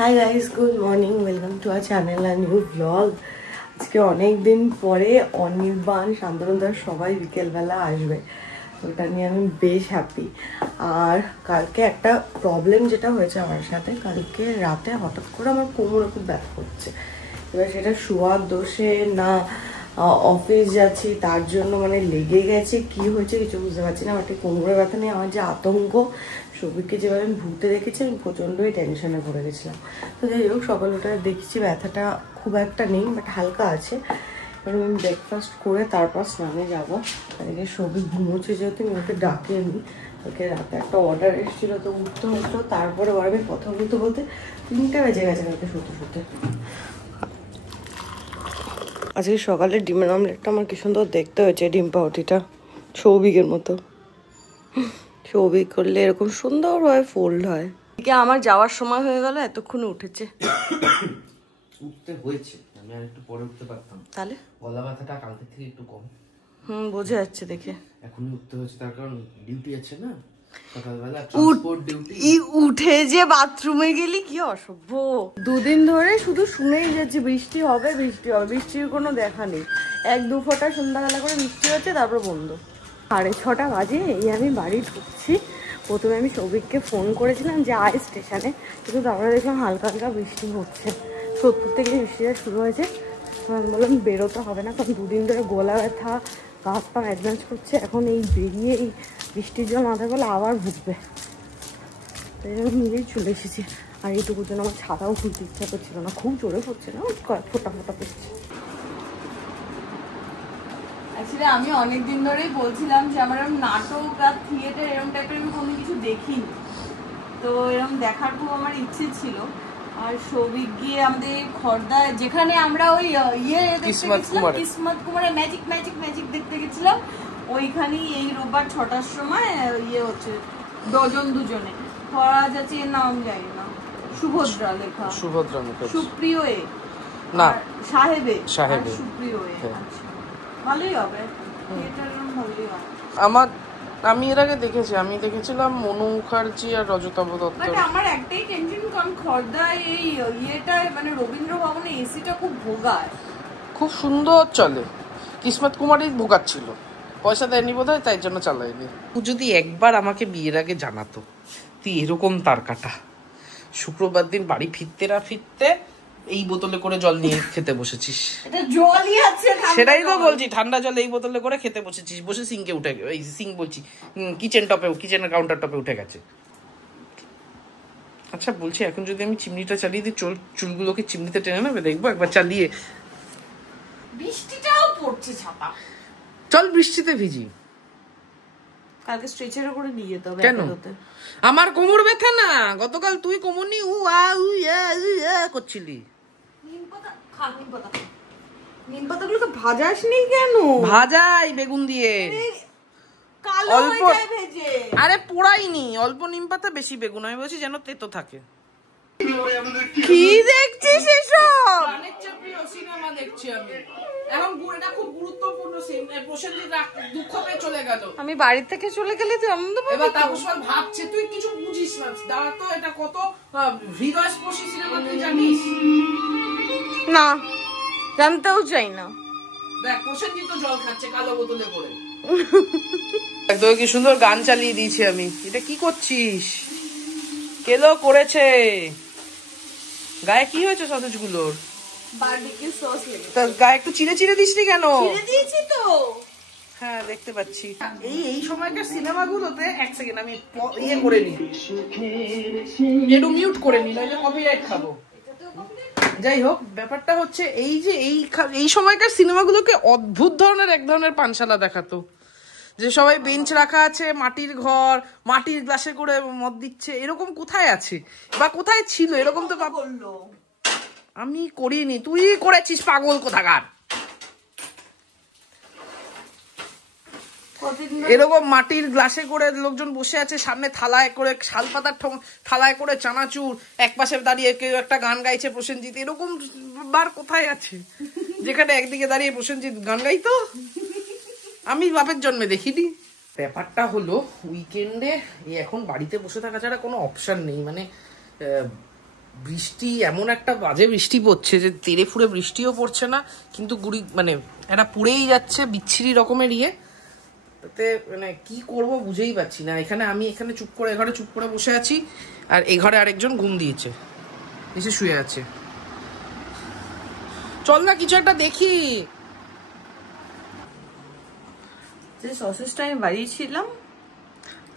High guys, good morning, welcome to our channel আর new blog. আজকে অনেক দিন পরে অনির্বাণ, শান্তনুদার সবাই বিকেলবেলা আসবে, ওটা নিয়ে আমি বেশ হ্যাপি। আর কালকে একটা প্রবলেম যেটা হয়েছে আমার সাথে, কালকে রাতে হঠাৎ করে আমার কোমরে খুব ব্যথা করছে। এবার সেটা শোয়ার দোষে না অফিস যাচ্ছি তার জন্য মানে লেগে গেছে, কি হয়েছে কিছু বুঝতে পারছি না। বাট কোমরে ব্যথা নিয়ে আমার যে আতঙ্ক, সবিককে যেভাবে আমি ভুগতে দেখেছি, আমি প্রচণ্ডই টেনশনে পড়ে গেছিলাম। তো যাই হোক, সকাল ওটা দেখছি ব্যথাটা খুব একটা নেই, বাট হালকা আছে। এবার আমি ব্রেকফাস্ট করে তারপর স্নানে যাবো। এদিকে সবিক ঘুমোচ্ছে, যেহেতু আমি ওকে ডাকি আমি, ওকে রাতে একটা অর্ডার এসেছিলো তো উঠতে হতো। তারপরে ওর আমি কথা বলতে বলতে 3টা বেজে গেছে কালকে শুতে শুতে। আজকে সকালে ডিমের অমলেটটা আমার কি সুন্দর দেখতে হয়েছে, ডিম পাউরুটিটা সৌভিকের মতো। সৌভিক করলে এরকম সুন্দরভাবে ফোল্ড হয়। এদিকে আমার যাওয়ার সময় হয়ে গেল, এতক্ষণে উঠেছে। উঠতে হয়েছে, আমি আর একটু পরে উঠতে পারতাম, তাহলে গলা ব্যথাটা কালকে থেকে একটু কম। বোঝা যাচ্ছে দেখে। এখনই উঠতে হয়েছে, তার কারণ ডিউটি আছে না সকালবেলা, উঠে যে বাথরুমে গেলি, কি অসভ্য। দুদিন ধরে শুধু শুনেই যাচ্ছি বৃষ্টি হবে বৃষ্টি হবে, বৃষ্টির কোনো দেখা নেই। 1-2 ফোঁটা সন্ধ্যাবেলা করে বৃষ্টি হচ্ছে, তারপর বন্ধ। 6:30 বাজে এই আমি বাড়ি ঢুকছি। প্রথমে আমি সৌভিককে ফোন করেছিলাম যে আয় স্টেশনে, কিন্তু তারপরে দেখলাম হালকা হালকা বৃষ্টি হচ্ছে। সোদপুর থেকে বৃষ্টিটা শুরু হয়েছে। আমি বললাম বেরোতে হবে না, কারণ 2 দিন ধরে গলা ব্যথা, গা হাত পা অ্যাডভান্স করছে। এখন এই বেরিয়ে এই বৃষ্টির জল মাথায় বলে আবার ভুগবে, তাই জন্য নিজেই চলে এসেছি। আর এইটুকুর জন্য আমার ছাতাও খুলতে ইচ্ছা করছিল না, খুব জোরে পড়ছে না, কয়েক ফোঁটা ফোঁটা পড়ছে। অ্যাকচুয়ালি আমি অনেকদিন ধরেই বলছিলাম যে আমার এরকম নাটক আর থিয়েটার এরকম টাইপের আমি কোনো কিছু দেখিনি, তো এরকম দেখার খুব আমার ইচ্ছে ছিল। আর সৌভিক গিয়ে আমাদের খর্দায়, যেখানে আমরা ওই ইয়ে দেখতে গেছিলাম, কিসমত কুমারে ম্যাজিক ম্যাজিক ম্যাজিক দেখতে গেছিলাম, ওইখানেই এই রোববার 6টার সময় ইয়ে হচ্ছে, ডজন দুজনে। ফরাজ আছে, এর নাম জানি না, সুভদ্রা লেখা, সুভদ্রা সুপ্রিয় এ না সাহেবে সুপ্রিয় এ। আচ্ছা, ভালোই হবে, থিয়েটার ভালোই হবে। আমি এর আগে দেখেছি, আমি দেখেছিলাম মনু মুখার্জি আর রজতাভ দত্ত। আমার একটাই টেনশন, কারণ খর্দায় এই ইয়েটা মানে রবীন্দ্র ভবনে এসিটা খুব ভোগায়, খুব সুন্দর চলে। কিসমত কুমারই ভোগাচ্ছিল, পয়সা দেয়নি বোধহয়, তাই জন্য চালায়নি। তুই যদি একবার আমাকে বিয়ের আগে জানাতো তুই এরকম তার কাটা, শুক্রবার দিন বাড়ি ফিরতে না ফিরতে এই বোতলে করে জল নিয়ে খেতে বসেছিস। এটা জলই আছে, সেটাই তো বলছি, ঠান্ডা জল এই বোতলে করে খেতে বসেছিস, বসে সিঙ্কে উঠে, এই সিঙ্ক বলছি কিচেনের কাউন্টার টপে উঠে গেছে। আচ্ছা বলছি, এখন যদি আমি চিমনিটা চালিয়ে দিই, চুলগুলোকে চিমনিতে টেনে নেবে, দেখবো একবার চালিয়ে। বৃষ্টিটাও পড়ছে, ছাতা চল বৃষ্টিতে ভিজি। কালকে স্ট্রেচারে করে নিয়ে যেতে হবে। কেন? আমার কোমর ব্যথা না, গতকাল তুই কোমর নিয়ে করছিলি। নিম পাতাগুলো তো ভাজাসনি কেন? ভাজাই বেগুন দিয়ে, অল্প ভেজে। আরে পোড়াইনি, অল্প নিম পাতা বেশি বেগুন, আমি বলছি যেন তেতো থাকে। কি দেখছিস এসব? সিনেমা দেখছি আমি এখন, এটা খুব গুরুত্বপূর্ণ সিন। প্রসেনজিৎ দুঃখ পেয়ে চলে গেল, আমি বাড়ি থেকে চলে গেলে তুই আনন্দ পাবি। এবার তাপসপাল ভাবছে তুই কিছু বুঝিস না, দাঁড়া তো, এটা কত হৃদয়স্পর্শী সিনেমা তুই জানিস না? জানতেও চাই না। দেখ প্রসেনজিৎ জল খাচ্ছে কালো বোতলে করে। একদম কি সুন্দর গান চালিয়ে দিয়েছি আমি। এটা কি করছিস? কেলো করেছে। গায়ে কি হয়েছে সসেজ গুলোর? বারবিকিউ সস লেগেছে। তার গায়ে একটু চিড়ে চিড়ে দিসনি কেন? চিড়ে দিয়েছি তো। হ্যাঁ দেখতে পাচ্ছি। এই সময়কার সিনেমাগুলোতে এক সেকেন্ড আমি ইয়ে করে নিই, একটু মিউট করে নিই, নইলে কপিরাইট খাবো। যাই হোক, ব্যাপারটা হচ্ছে এই যে এই সময়কার সিনেমাগুলোকে অদ্ভুত ধরনের এক ধরনের পানশালা দেখাতো, যে সবাই বেঞ্চ রাখা আছে, মাটির ঘর, মাটির গ্লাসে করে মদ দিচ্ছে, এরকম কোথায় আছে বা কোথায় ছিল? এরকম তো আমি করিনি, তুই করেছিস পাগল কোথাকার। এরকম মাটির গ্লাসে করে লোকজন বসে আছে, সামনে থালায় করে শালপাতার থালায় করে চানাচুর, এক পাশে দাঁড়িয়ে কেউ একটা গান গাইছে প্রসেনজিৎ, এরকম বার কোথায় আছে যেখানে একদিকে দাঁড়িয়ে প্রসেনজিৎ গান গাইতো? আমি বাপের জন্মে দেখিনি। ব্যাপারটা হলো উইকেন্ডে এখন বাড়িতে বসে থাকা ছাড়া কোনো অপশন নেই, মানে বৃষ্টি এমন একটা বাজে বৃষ্টি পড়ছে যে তেড়ে ফুড়ে বৃষ্টিও পড়ছে না, কিন্তু গুড়ি মানে এটা পুড়েই যাচ্ছে বিচ্ছিরি রকমের ইয়ে। তাতে মানে কি করব বুঝেই পাচ্ছি না। আমি এখানে চুপ করে এঘরে চুপ করে বসে আছি, আর এই ঘরে আরেকজন ঘুম দিয়েছে, নিচে শুয়ে আছে। চল না কিছু একটা দেখি। যে সসেসটা আমি বানিয়েছিলাম,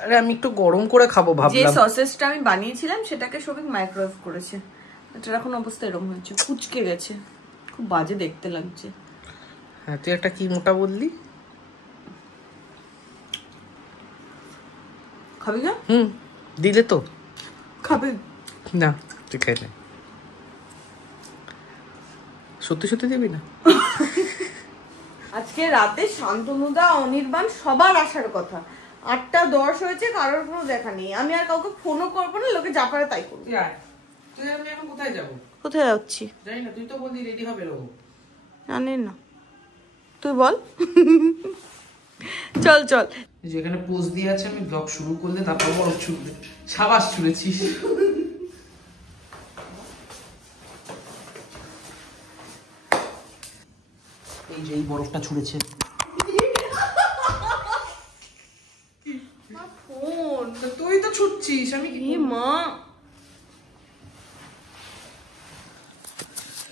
আরে আমি একটু গরম করে খাবো ভাবলাম। যে সসেসটা আমি বানিয়েছিলাম সেটাকে সবিক মাইক্রোওয়েভ করেছে। এটার এখন অবস্থা এরকম হয়েছে, কুচকে গেছে, খুব বাজে দেখতে লাগছে। হ্যাঁ, তুই একটা কি মোটা বললি? খাবি না? দিলে তো খাবে না, তুই খাই না। সত্যি সত্যি দিবি না? আজকে রাতে শান্তনুদা অনির্বাণ সবার আসার কথা, 8:10 হয়েছে, কারোর কোনো দেখা নেই। আমি আর কাউকে ফোনও করবো না, লোকে যা পারে তাই করবো। তুই আমি এখন কোথায় যাবো? কোথায় যাচ্ছি জানি না, তুই তো বললি রেডি হবে লোক। জানি না, তুই বল। চল চল। যেখানে পোজ দিয়ে আছে আমি ব্লগ শুরু করলে তারপর বরফ ছুড়বে। সাবাস ছুড়েছিস। এই যে এই বরফটা ছুড়েছে। ফোন তুই তো ছুটছিস, আমি কি মা।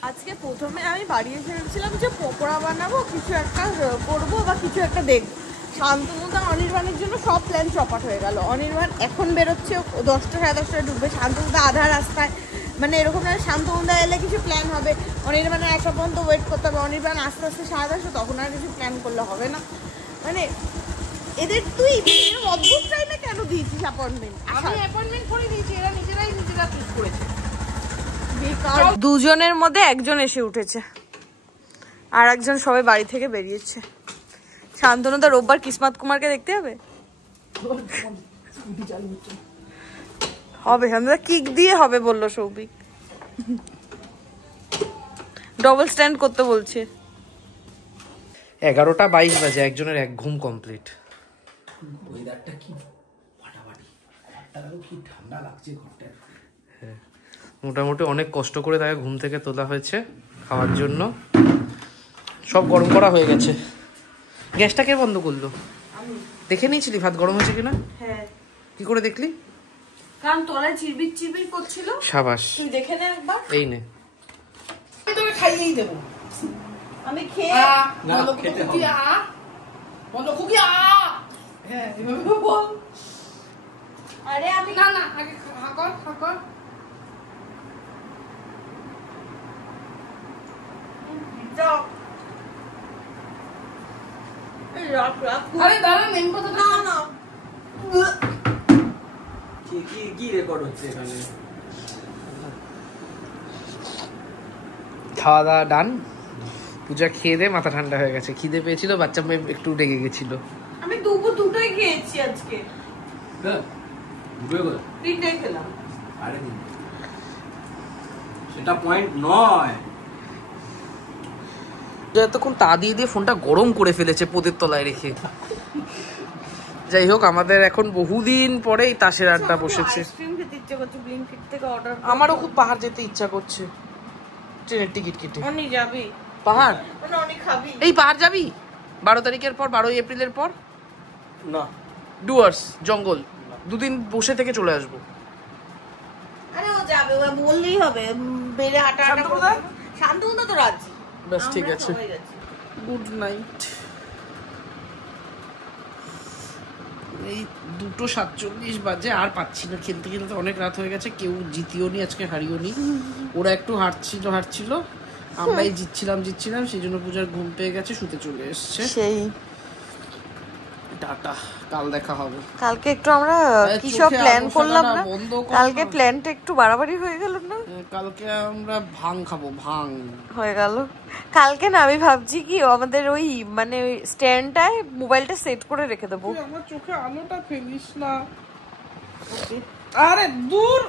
আজকে প্রথমে আমি বাড়ি ভেবেছিলাম যে পকোড়া বানাবো, কিছু একটা করবো বা কিছু একটা দেখবো। শান্তনুদা অনির্বাণের জন্য সব প্ল্যান চপাট হয়ে গেল। অনির্বাণ এখন বেরোচ্ছে, 10টা সাড়ে 10টায় ঢুকবে। শান্তনুদা আধা রাস্তায়, মানে এরকম না শান্তনুদা এলে কিছু প্ল্যান হবে, অনির্বাণের আসা পর্যন্ত ওয়েট করতে হবে। অনির্বাণ আস্তে আস্তে সাড়ে 10টা, তখন আর কিছু প্ল্যান করলে হবে না। মানে এদের তুই অদ্ভুত টাইমে কেন দিয়েছিস অ্যাপয়েন্টমেন্ট? আমি অ্যাপয়েন্টমেন্ট করে দিয়েছি, এরা নিজেরা ঠিক করেছে। দুজনের মধ্যে একজন এসে উঠেছে, আর একজন সবাই বাড়ি থেকে বেরিয়েছে। শান্তনুদা রোববার কিসমত কুমারকে দেখতে হবে। হবে শান্তনুদা কিক দিয়ে হবে বললো সৌভিক। ডবল স্ট্যান্ড করতে বলছে। 11:22 বাজে, একজনের এক ঘুম কমপ্লিট। ওয়েদারটা কি ফাটাফাটি, ঘরটা কি ঠান্ডা লাগছে ঘরটা। হ্যাঁ, মোটামুটি অনেক কষ্ট করে তাকে ঘুম থেকে তোলা হয়েছে খাওয়ার জন্য। সব গরম করা হয়ে গেছে। গ্যাসটা কে বন্ধ করলো? দেখে নিয়েছিলি ভাত গরম হয়েছে কিনা? হ্যাঁ। কি করে দেখলি? কারণ তলায় চিরবির চিরবির করছিল। সাবাস, তুই দেখে নে একবার। এই নে, আমি তোকে খাইয়েই দেবো। আমি খেয়ে বলো খেতে হবে। বলো খুকি আ। হ্যাঁ, এভাবে বল। আরে আমি না আগে হাকর। যাও। এই রাখ। আরে দাঁড়া, মেন কথা না। কি রেকর্ড হচ্ছে এখানে? খাওয়া দাওয়া ডান। পূজা খেয়ে দে মাথা ঠান্ডা হয়ে গেছে, খিদে পেয়েছিল, বাচ্চা মেয়ে একটু রেগে গেছিল। আমি দুটোই খেয়েছি আজকে। তিনটাই খেলাম। আরে সেটা পয়েন্ট নয়। এতক্ষণ তা দিয়ে ফোনটা গরম করে ফেলেছে পোদের তলায় রেখে। যাই হোক, আমাদের এখন বহুদিন পরে এই তাসের আড্ডা বসেছে। আমারও খুব পাহাড় যেতে ইচ্ছা করছে, ট্রেনের টিকিট কেটে। যাবি পাহাড়? খাবি? এই পাহাড় যাবি 12 তারিখের পর, 12 এপ্রিলের পর? না, ডুয়ার্স জঙ্গল, দুদিন বসে থেকে চলে আসবো। আরে ও যাবে, ও বললেই হবে। বেড়ে হাঁটা শান্তনুদা তো রাজি। ব্যাস ঠিক আছে, গুড নাইট। এই 2:47 বাজে, আর পাচ্ছি না, খেলতে খেলতে অনেক রাত হয়ে গেছে। কেউ জিতিও নি আজকে, হারিও নি। ওরা একটু হারছিল, আমরাই জিতছিলাম, সেই জন্য পূজার ঘুম পেয়ে গেছে, শুতে চলে এসছে। সেই টাটা, কাল দেখা হবে। কালকে একটু আমরা কি সব প্ল্যান করলাম না, কালকে প্ল্যানটা একটু বাড়াবাড়ি হয়ে গেল না? কালকে আমরা ভাং খাবো, ভাং হয়ে গেল কালকে না। আমি ভাবছি কি আমাদের ওই মানে ওই স্ট্যান্ডটায় মোবাইলটা সেট করে রেখে দেবো। আমার চোখে আলোটা ফেলিস না। আরে দূর।